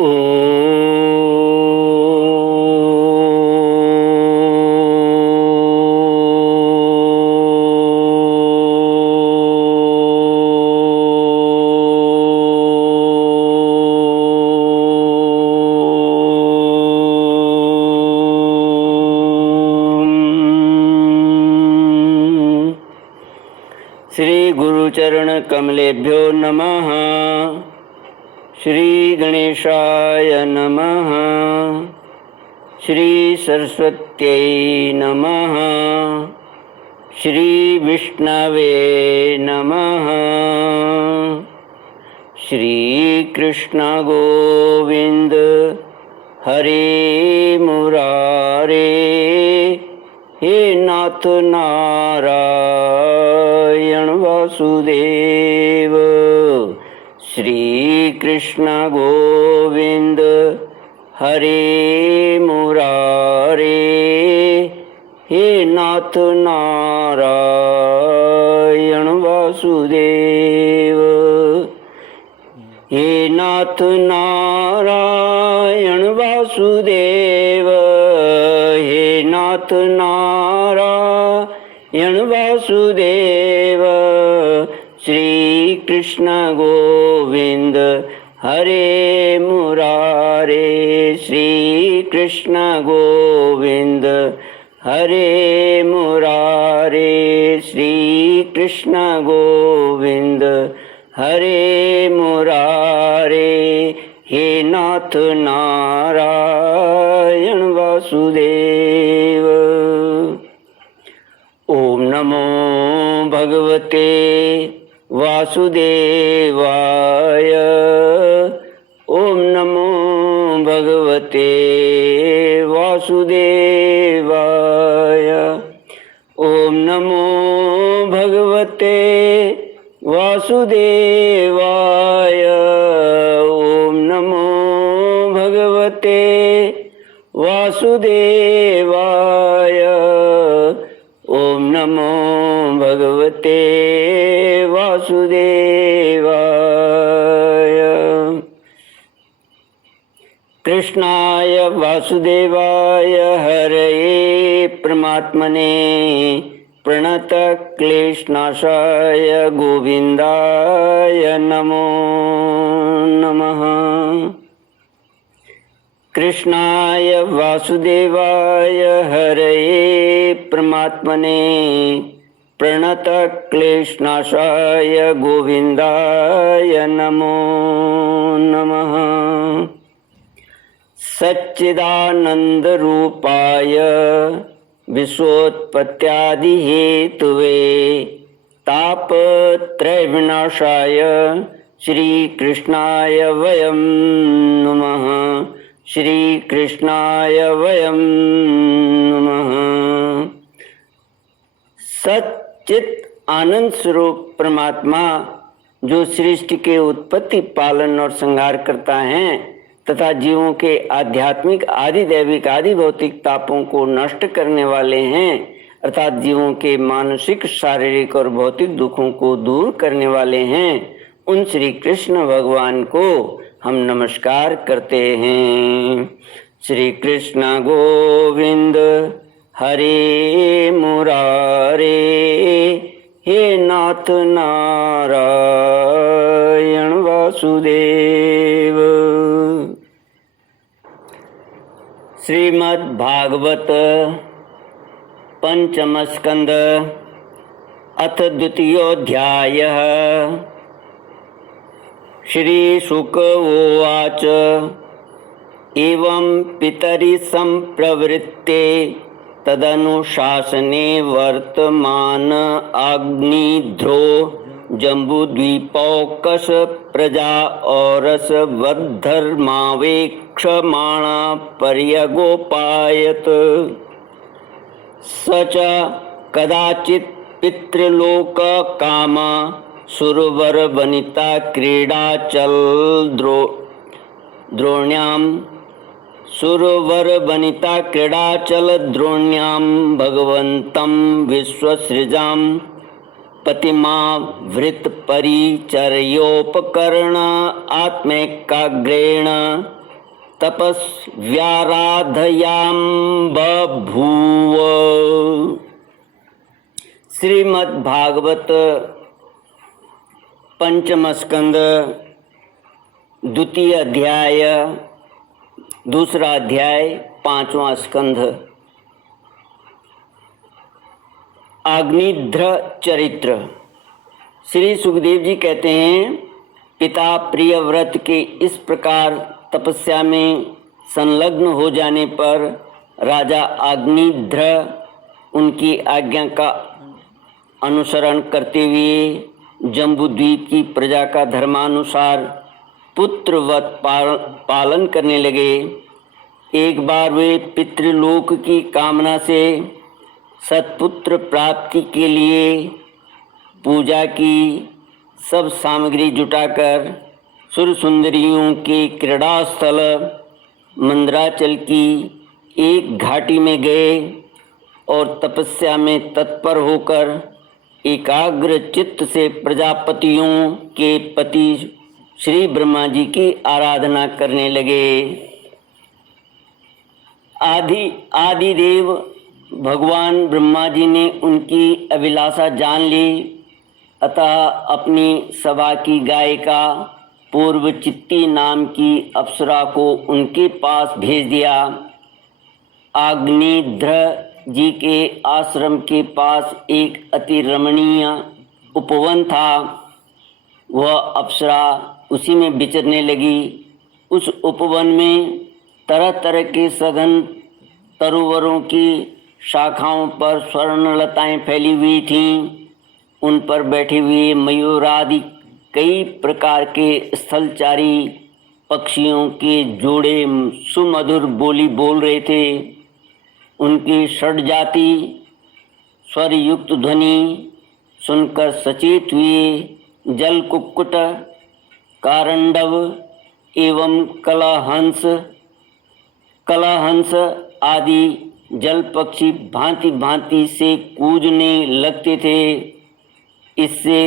श्री गुरुचरण कमलेभ्यो नमः। श्री गणेशाय नमः। श्री सरस्वत्यै नमः। श्री विष्णवे नमः। श्री कृष्ण गोविंद हरे मुरारे, हे नाथ नारायण वासुदेव। श्री कृष्ण गोविंद हरे मुरारे, हे नाथ नारायण वासुदेव। हे नाथ नारायण वासुदेव, हे नाथ नारायण वासुदेव। श्री कृष्ण गोविंद हरे मुरारे, श्री कृष्ण गोविंद हरे मुरारे, श्री कृष्ण गोविंद हरे मुरारे, हे नाथ नारायण वासुदेव। ओम नमो भगवते वासुदेवाय। ओम नमो भगवते वासुदेवाय। ओम नमो भगवते वासुदेवाय। ओम नमो भगवते वासुदेवाय। ओम नमो भगवते वासुदेवाय। कृष्णाय वासुदेवाय हरये परमात्मने प्रणत क्लेशनाशाय गोविंदाय नमो नमः। कृष्णाय वासुदेवाय हरये परमात्मने प्रणत क्लेशनाशाय गोविंदाय नमो नमः। सच्चिदानंद रूपाय विश्वोत्पत्त्यादि हेतुवे तापत्रय विनाशाय श्री कृष्णाय वयं नमः। श्री कृष्णाय वयं नमः। सच्चित आनंद स्वरूप परमात्मा जो सृष्टि के उत्पत्ति, पालन और संहार करता है तथा जीवों के आध्यात्मिक, आदि दैविक, आदि भौतिक तापों को नष्ट करने वाले हैं, अर्थात जीवों के मानसिक, शारीरिक और भौतिक दुखों को दूर करने वाले हैं, उन श्री कृष्ण भगवान को हम नमस्कार करते हैं। श्री कृष्ण गोविंद हरे मुरारे, हे नाथ नारायण वासुदेव। श्रीमद् भागवत पंचम स्कंद अथ द्वितीयोऽध्यायः। श्री शुक उवाच एवं पितरि संप्रवृत्ते तदनुशासने वर्तमान अग्निध्रो जम्बूद्वीपौकश प्रजा औरस वद्धर्मावेक्षमाणा पर्यगोपायत। स च कदाचित् पितृलोक काम सुरवर वनिता क्रीडाचल द्रोण्यां सुरवर वनिता क्रीडाचल द्रोण्यां भगवन्तं विश्वसृजां पतिमा वृत परिचर्योपकरण आत्मैकाग्रेण तपस्व्याराधयां बभूव। श्रीमद् भागवत पंचम स्कंद द्वितीय अध्याय, दूसरा अध्याय, पांचवा स्कंध। अग्निध्र चरित्र। श्री सुखदेव जी कहते हैं, पिता प्रियव्रत के इस प्रकार तपस्या में संलग्न हो जाने पर राजा अग्निध्र उनकी आज्ञा का अनुसरण करते हुए जम्बूद्वीप की प्रजा का धर्मानुसार पुत्रवत पालन करने लगे। एक बार वे पितृलोक की कामना से सत्पुत्र प्राप्ति के लिए पूजा की सब सामग्री जुटाकर सुर सुंदरियों के क्रीड़ा स्थल मंदराचल की एक घाटी में गए और तपस्या में तत्पर होकर एकाग्र चित्त से प्रजापतियों के पति श्री ब्रह्मा जी की आराधना करने लगे। आदिदेव भगवान ब्रह्मा जी ने उनकी अभिलाषा जान ली, अतः अपनी सभा की गायिका पूर्वचित्ती नाम की अप्सरा को उनके पास भेज दिया। अग्निध्र जी के आश्रम के पास एक अति रमणीय उपवन था। वह अप्सरा उसी में विचरने लगी। उस उपवन में तरह तरह के सघन तरुवरों की शाखाओं पर स्वर्णलताएं फैली हुई थीं। उन पर बैठे हुए मयूर आदि कई प्रकार के स्थलचारी पक्षियों के जोड़े सुमधुर बोली बोल रहे थे। उनकी षड्जाति स्वर युक्त ध्वनि सुनकर सचेत हुए जल कुक्कुट, कारंडव एवं कलहंस आदि जल पक्षी भांति भांति से कूजने लगते थे। इससे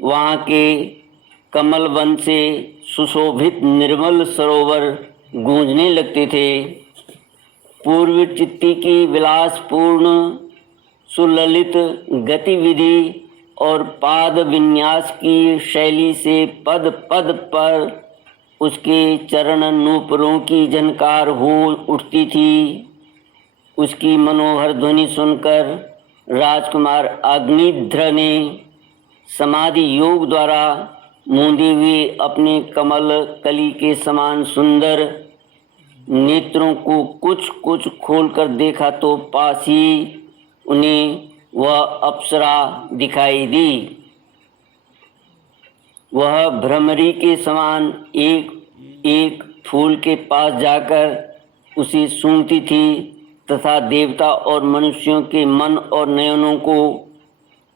वहाँ के कमल वन से सुशोभित निर्मल सरोवर गूंजने लगते थे। पूर्व चित्ती की विलासपूर्ण सुललित गतिविधि और पाद विन्यास की शैली से पद पद पर उसके चरण नूपुरों की झनकार हो उठती थी। उसकी मनोहर ध्वनि सुनकर राजकुमार अग्निध्र ने समाधि योग द्वारा मूंदे हुए अपने कमल कली के समान सुंदर नेत्रों को कुछ कुछ खोलकर देखा तो पास ही उन्हें वह अप्सरा दिखाई दी। वह भ्रमरी के समान एक एक फूल के पास जाकर उसे सूंघती थी तथा देवता और मनुष्यों के मन और नयनों को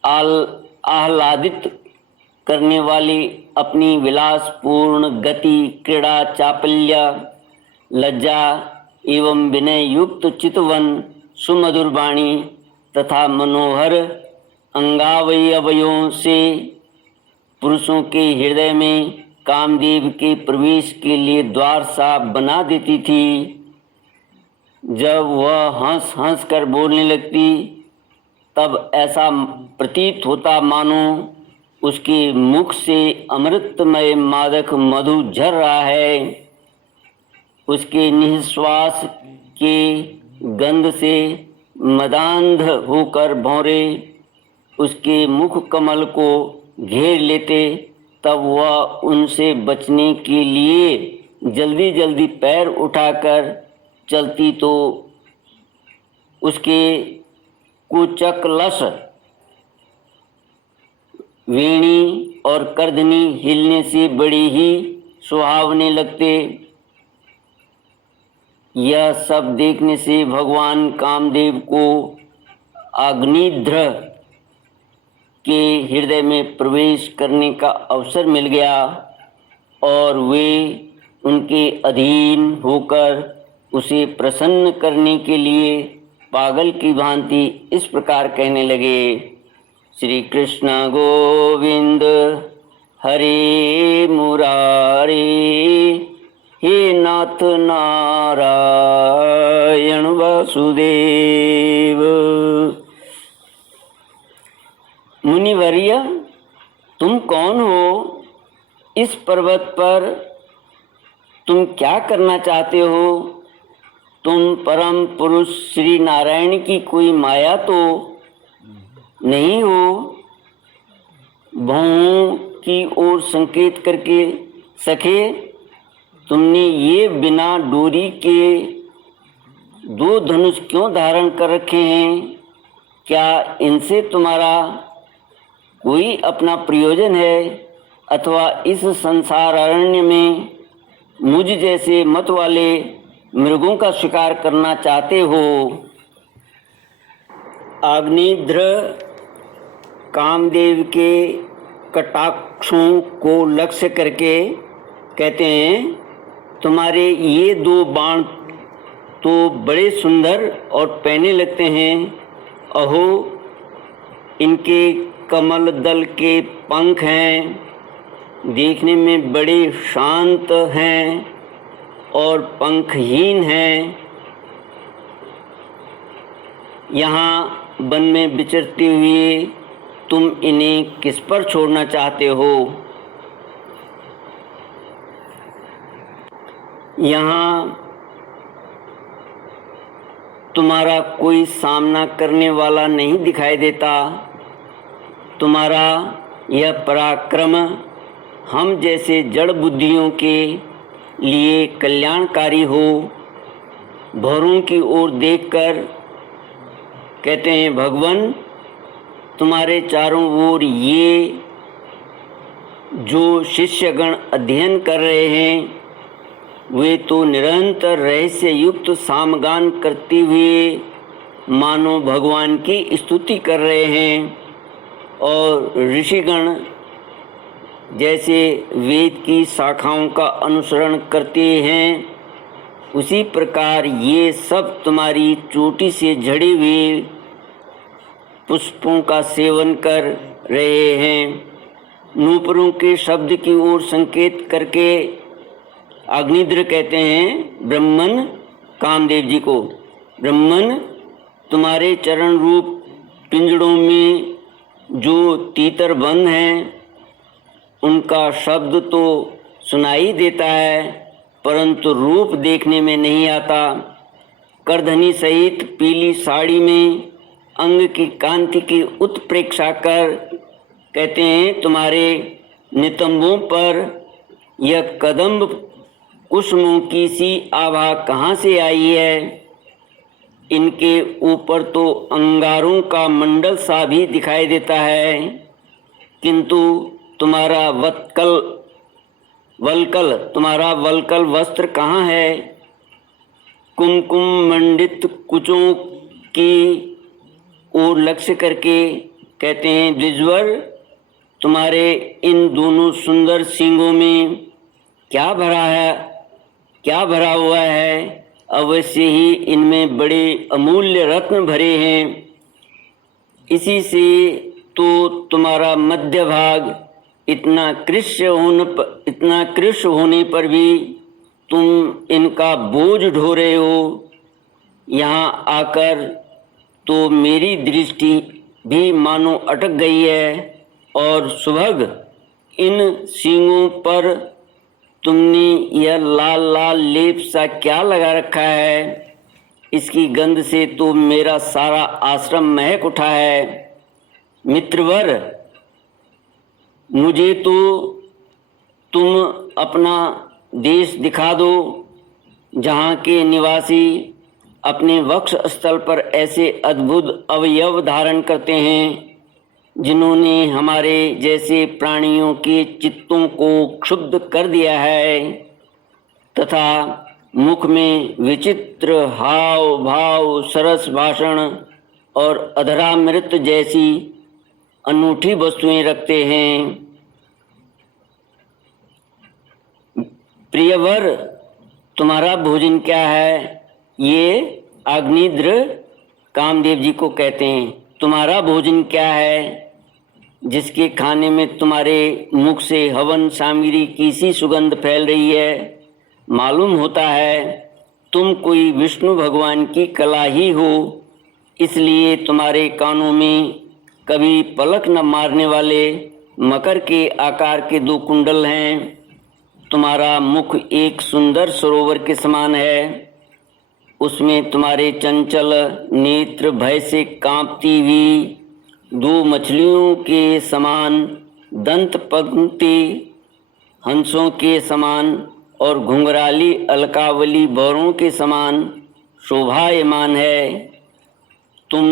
आह्लादित करने वाली अपनी विलासपूर्ण गति, क्रीड़ा, चापल्य, लज्जा एवं विनय युक्त चितवन, सुमधुर वाणी तथा मनोहर अंगावयवों से पुरुषों के हृदय में कामदेव के प्रवेश के लिए द्वार सा बना देती थी। जब वह हंस हंस कर बोलने लगती तब ऐसा प्रतीत होता मानो उसके मुख से अमृतमय मादक मधु झर रहा है। उसके निःश्वास के गंध से मदांध होकर भौरे उसके मुख कमल को घेर लेते, तब वह उनसे बचने के लिए जल्दी जल्दी पैर उठाकर चलती तो उसके कुचकलश, वेणी और कर्दनी हिलने से बड़े ही सुहावने लगते। यह सब देखने से भगवान कामदेव को अग्निध्र के हृदय में प्रवेश करने का अवसर मिल गया और वे उनके अधीन होकर उसे प्रसन्न करने के लिए पागल की भांति इस प्रकार कहने लगे। श्री कृष्ण गोविंद हरे मुरारे हे नाथ नारायण वासुदेव। मुनिवर्य, तुम कौन हो? इस पर्वत पर तुम क्या करना चाहते हो? तुम परम पुरुष श्री नारायण की कोई माया तो नहीं हो? भौं की ओर संकेत करके सखे, तुमने ये बिना डोरी के 2 धनुष क्यों धारण कर रखे हैं? क्या इनसे तुम्हारा कोई अपना प्रयोजन है, अथवा इस संसार अरण्य में मुझ जैसे मत वाले मृगों का शिकार करना चाहते हो? अग्निध्र कामदेव के कटाक्षों को लक्ष्य करके कहते हैं, तुम्हारे ये 2 बाण तो बड़े सुंदर और पैने लगते हैं। अहो, इनके कमल दल के पंख हैं, देखने में बड़े शांत हैं और पंखहीन हैं। यहाँ वन में विचरते हुए तुम इन्हें किस पर छोड़ना चाहते हो? यहाँ तुम्हारा कोई सामना करने वाला नहीं दिखाई देता। तुम्हारा यह पराक्रम हम जैसे जड़ बुद्धियों के लिए कल्याणकारी हो। भौरों की ओर देखकर कहते हैं, भगवान, तुम्हारे चारों ओर ये जो शिष्यगण अध्ययन कर रहे हैं, वे तो निरंतर रहस्य युक्त सामगान करते हुए मानो भगवान की स्तुति कर रहे हैं। और ऋषिगण जैसे वेद की शाखाओं का अनुसरण करते हैं, उसी प्रकार ये सब तुम्हारी चोटी से झड़े हुए पुष्पों का सेवन कर रहे हैं। नूपुरों के शब्द की ओर संकेत करके अग्निध्र कहते हैं ब्रह्मन कामदेव जी को, ब्रह्मन, तुम्हारे चरण रूप पिंजड़ों में जो तीतर बंद हैं, उनका शब्द तो सुनाई देता है, परंतु रूप देखने में नहीं आता। करधनी सहित पीली साड़ी में अंग की कांति की उत्प्रेक्षा कर कहते हैं, तुम्हारे नितंबों पर यह कदम्ब कुसुमों की सी आभा कहाँ से आई है? इनके ऊपर तो अंगारों का मंडल सा भी दिखाई देता है, किंतु तुम्हारा वलकल वस्त्र कहाँ है? कुमकुम मंडित कुचों की ओर लक्ष्य करके कहते हैं, द्विजवर, तुम्हारे इन दोनों सुंदर सींगों में क्या भरा हुआ है? अवश्य ही इनमें बड़े अमूल्य रत्न भरे हैं। इसी से तो तुम्हारा मध्य भाग इतना कृश होने पर भी तुम इनका बोझ ढो रहे हो। यहाँ आकर तो मेरी दृष्टि भी मानो अटक गई है। और सुभग, इन सींगों पर तुमने यह लाल लाल लेप सा क्या लगा रखा है? इसकी गंध से तो मेरा सारा आश्रम महक उठा है। मित्रवर, मुझे तो तुम अपना देश दिखा दो, जहाँ के निवासी अपने वक्ष स्थल पर ऐसे अद्भुत अवयव धारण करते हैं, जिन्होंने हमारे जैसे प्राणियों के चित्तों को क्षुब्ध कर दिया है, तथा मुख में विचित्र हाव भाव, सरस भाषण और अधरामृत जैसी अनूठी वस्तुएं रखते हैं। प्रियवर, तुम्हारा भोजन क्या है? ये अग्निध्र कामदेव जी को कहते हैं, तुम्हारा भोजन क्या है, जिसके खाने में तुम्हारे मुख से हवन सामग्री की सी सुगंध फैल रही है? मालूम होता है तुम कोई विष्णु भगवान की कला ही हो, इसलिए तुम्हारे कानों में कभी पलक न मारने वाले मकर के आकार के 2 कुंडल हैं। तुम्हारा मुख एक सुंदर सरोवर के समान है, उसमें तुम्हारे चंचल नेत्र भय से कांपती हुई 2 मछलियों के समान दंत पंक्ति हंसों के समान और घुंघराली अलकावली भौरों के समान शोभायमान है। तुम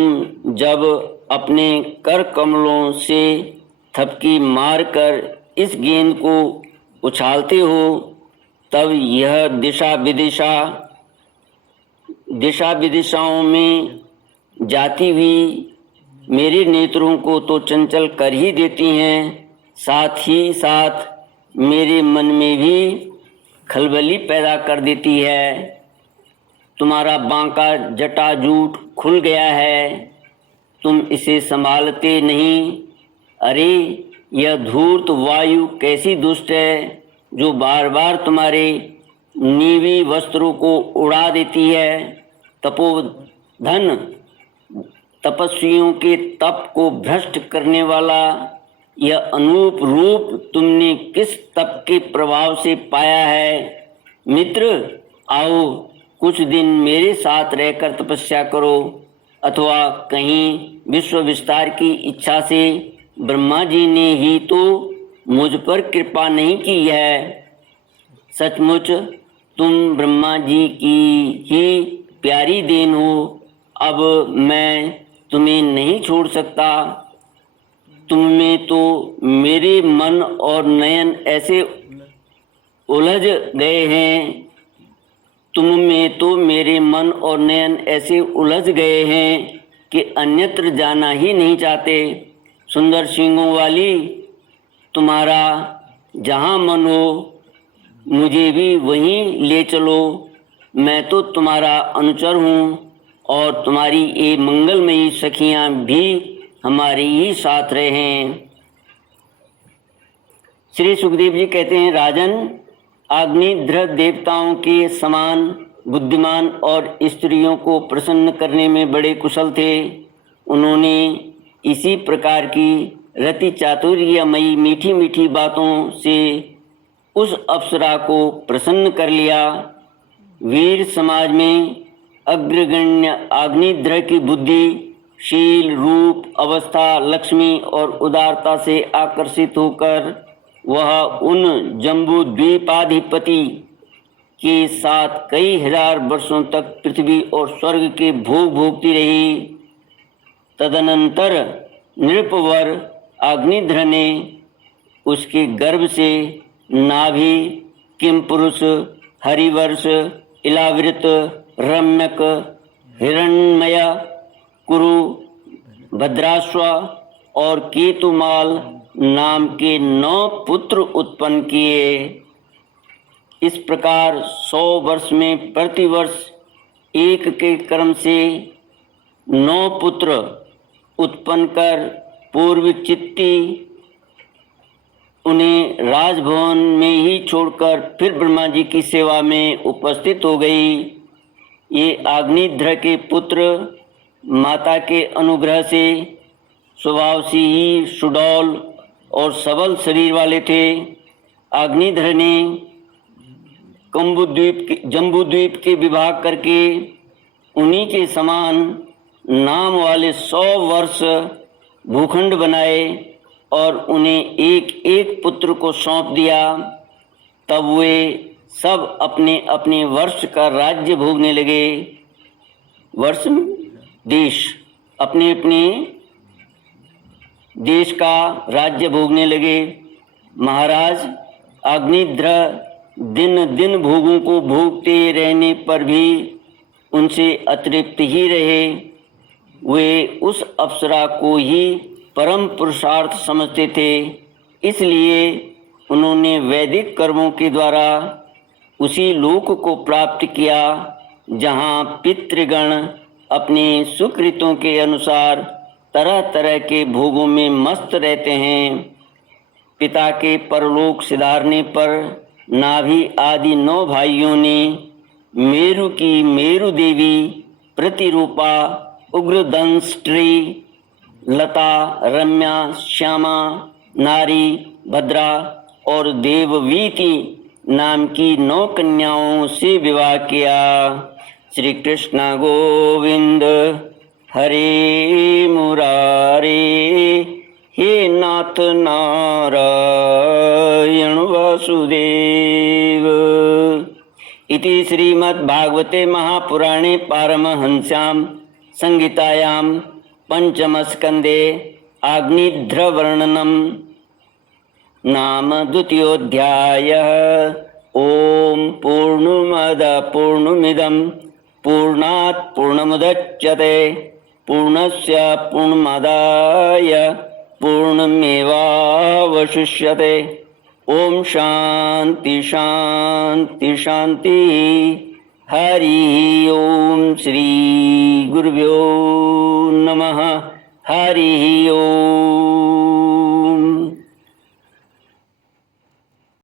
जब अपने कर कमलों से थपकी मारकर इस गेंद को उछालते हो तब यह दिशा विदिशाओं में जाती हुई मेरे नेत्रों को तो चंचल कर ही देती हैं, साथ ही साथ मेरे मन में भी खलबली पैदा कर देती है। तुम्हारा बांका जटाजूट खुल गया है, तुम इसे संभालते नहीं। अरे यह धूर्त वायु कैसी दुष्ट है जो बार बार तुम्हारे नीवी वस्त्रों को उड़ा देती है। तपोधन तपस्वियों के तप को भ्रष्ट करने वाला यह अनूप रूप तुमने किस तप के प्रभाव से पाया है। मित्र, आओ कुछ दिन मेरे साथ रहकर तपस्या करो, अथवा कहीं विश्व विस्तार की इच्छा से ब्रह्मा जी ने ही तो मुझ पर कृपा नहीं की है। सचमुच तुम ब्रह्मा जी की ही प्यारी देन हो। अब मैं तुम्हें नहीं छोड़ सकता। तुम में तो मेरे मन और नयन ऐसे उलझ गए हैं कि अन्यत्र जाना ही नहीं चाहते। सुंदर सींगों वाली, तुम्हारा जहाँ मन हो मुझे भी वहीं ले चलो। मैं तो तुम्हारा अनुचर हूँ और तुम्हारी ये मंगलमयी सखियाँ भी हमारे ही साथ रहें। श्री सुखदेव जी कहते हैं, राजन, अग्निध्र देवताओं के समान बुद्धिमान और स्त्रियों को प्रसन्न करने में बड़े कुशल थे। उन्होंने इसी प्रकार की रति चातुर्यमयी मीठी मीठी बातों से उस अप्सरा को प्रसन्न कर लिया। वीर समाज में अग्रगण्य अग्निध्र की बुद्धि, शील, रूप, अवस्था, लक्ष्मी और उदारता से आकर्षित होकर वह उन जम्बू द्वीपाधिपति के साथ कई हजार वर्षों तक पृथ्वी और स्वर्ग के भोग भोगती रही। तदनंतर नृपवर अग्निध्र ने उसके गर्भ से नाभि, किमपुरुष, हरिवर्ष, इलावृत, रम्यक, हिरण्मय, कुरु, भद्राश्व और केतुमाल नाम के 9 पुत्र उत्पन्न किए। इस प्रकार 100 वर्ष में प्रतिवर्ष एक के क्रम से 9 पुत्र उत्पन्न कर पूर्व चित्ती उन्हें राजभवन में ही छोड़कर फिर ब्रह्मा जी की सेवा में उपस्थित हो गई। ये अग्निध्र के पुत्र माता के अनुग्रह से स्वभाव से ही सुडौल और सबल शरीर वाले थे। अग्निध्र ने जम्बूद्वीप के विभाग करके उन्हीं के समान नाम वाले 100 वर्ष भूखंड बनाए और उन्हें एक एक पुत्र को सौंप दिया। तब वे सब अपने अपने वर्ष का राज्य भोगने लगे। वर्ष देश अपने अपने देश का राज्य भोगने लगे। महाराज, अग्निध्र दिन दिन भोगों को भोगते रहने पर भी उनसे अतृप्त ही रहे। वे उस अप्सरा को ही परम पुरुषार्थ समझते थे, इसलिए उन्होंने वैदिक कर्मों के द्वारा उसी लोक को प्राप्त किया जहाँ पितृगण अपने सुकृतों के अनुसार तरह तरह के भोगों में मस्त रहते हैं। पिता के परलोक सिधारने पर नाभि आदि 9 भाइयों ने मेरु की मेरु देवी प्रतिरूपा उग्रदंष्ट्री लता रम्या श्यामा नारी भद्रा और देववीति नाम की 9 कन्याओं से विवाह किया। श्री कृष्ण गोविंद हरे मुरारे हे नाथ नारायण वासुदेव। इति श्रीमद्भागवते महापुराणे पारमहंस्यां संहितायां पंचमस्कंदे अग्निध्रवर्णनम नाम द्वितीयोऽध्यायः। ओम पूर्णमद पूर्णमिदं पूर्णात् पूर्णमुदच्यते पूर्णस्य पूर्णमादाय पूर्णमेवावशिष्यते। ओम शांति शांति शांति। हरि ओम श्री गुरुभ्यो नमः। हरि ओम।